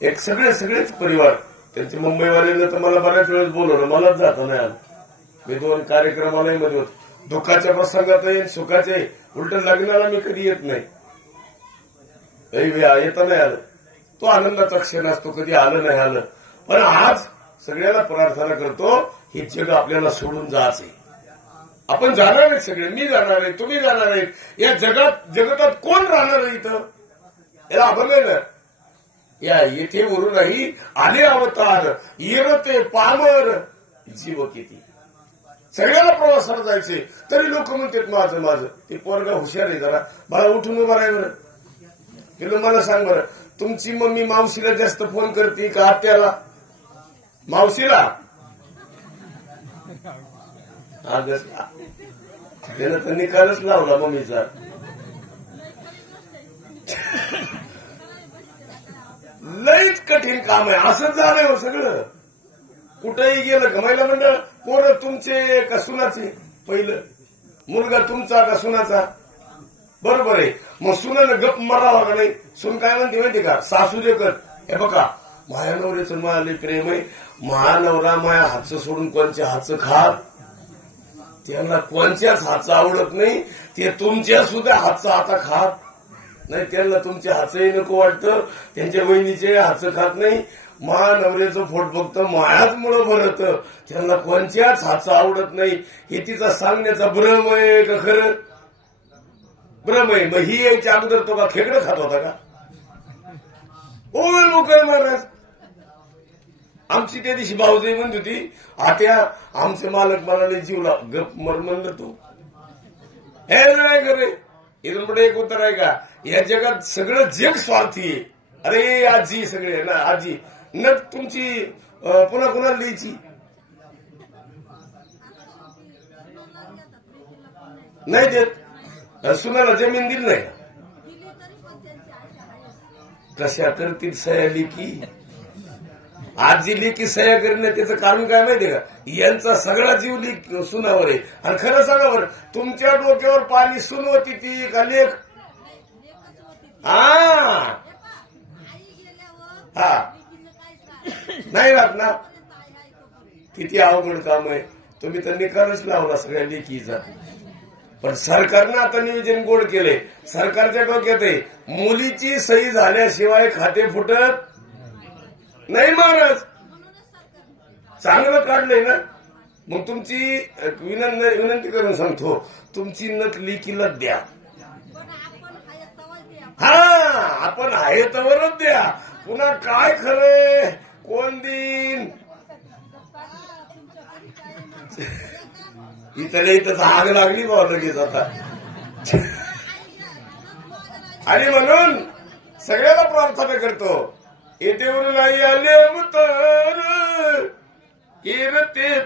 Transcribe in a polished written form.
एक सगळेच परिवार त्यांचे मुंबईवाल्यांना तर मला बऱ्याच वेळेस बोलवलं, मलाच जाता नाही आलं. मी 2 कार्यक्रमालाही मध्ये होतो. दुःखाच्या प्रसंगात येईल, सुखाचे उलट लग्नाला मी कधी येत नाही, येता नाही आलं. तो आनंदाचा क्षण असतो, कधी आलं नाही आलं. पण आज सगळ्याला प्रार्थना करतो, हे जग आपल्याला सोडून जायचंय. आपण जाणार आहे सगळे, मी जाणार आहे, तुम्ही जाणार आहे. या जगतात कोण राहणार आहे इथं? याला अभंग ना, या येथे वरूनही आले अवतार, येरते पामर जीव किती. सगळ्याला प्रवासाला जायचे, तरी लोक म्हणतात माझं माझं. ते पोरगा हुशार आहे जरा, मला उठून उभा राहा बरं. गेलो, मला सांग बरं, तुमची मम्मी मावशीला जास्त फोन करते का आत्याला? मावशीला. त्यानं तर निकालच लावला मम्मीचा. लईच कठीण काम आहे. असंच झालंय हो सगळं. कुठेही गेलं का महिला मंडळ, पोरं तुमचे का सुनाचे? पहिलं मुलगा तुमचा का सुनाचा? बरोबर आहे. मग सुनानं गप मारावा का नाही? सून काय म्हणते माहिती का? सासू लेकर, हे बघा माया नवऱ्याचं मला प्रेम आहे, महानवरा माया हातचं सोडून कोणच्या हातचं खात? त्यांना कोणत्याच हातचं आवडत नाही, ते तुमच्या सुद्धा हातचं आता खात नाही. त्यांना तुमच्या हातचंही नको वाटतं, त्यांच्या बहिणीचे हातचं खात नाही. महानवऱ्याचं फोट फक्त मायाच मुळे भरत, त्यांना कोणत्याच हातचं आवडत नाही. हे तिचा सांगण्याचा भ्रम आहे का खरं? भ्रम आहे. मग ही यायच्या अगोदर तो का खेकडं खात होता का? ओ लोक महाराज, आमची त्या दिवशी भाऊजाई म्हणत होती, आत्या आमचे मालक मला नाही जीवला. गप मर म्हणलं तू. हे नाही करे, इथून पुढे एक उत्तर आहे का? या जगात सगळं जग स्वार्थी आहे. अरे आजी सगळे ना, आजी नट तुमची पुन्हा कुणाला लिहायची नाही देत. सुनाला जमीन दिली नाही, कशा करतील सह्या लेकी? आजी लेकी सह्या करीन, त्याचं कारण काय माहितीये का? यांचा सगळा जीव लेक सुनावर आहे. आणि खरं सांगा बरं, तुमच्या डोक्यावर पाणी सून होती ती का लेख? हा नाही राहत ना. किती अवघड काम आहे. तुम्ही तर निकालच लावला सगळ्या लेकीचा. पण सरकारनं आता नियोजन गोड केलंय. सरकारच्या डोक्यात आहे, मुलीची सही झाल्याशिवाय खाते फुटत नाही महाराज. चांगलं काढलंय ना. मग तुमची विनंती करून सांगतो, तुमची नट लेकीला द्या. हा, आपण आहे तवरच द्या. पुन्हा काय खरंय, कोण देईन? इथं आग लागली बा लगेच आता. आणि म्हणून सगळ्याला प्रार्थना करतो, येतेवरून आई आले तर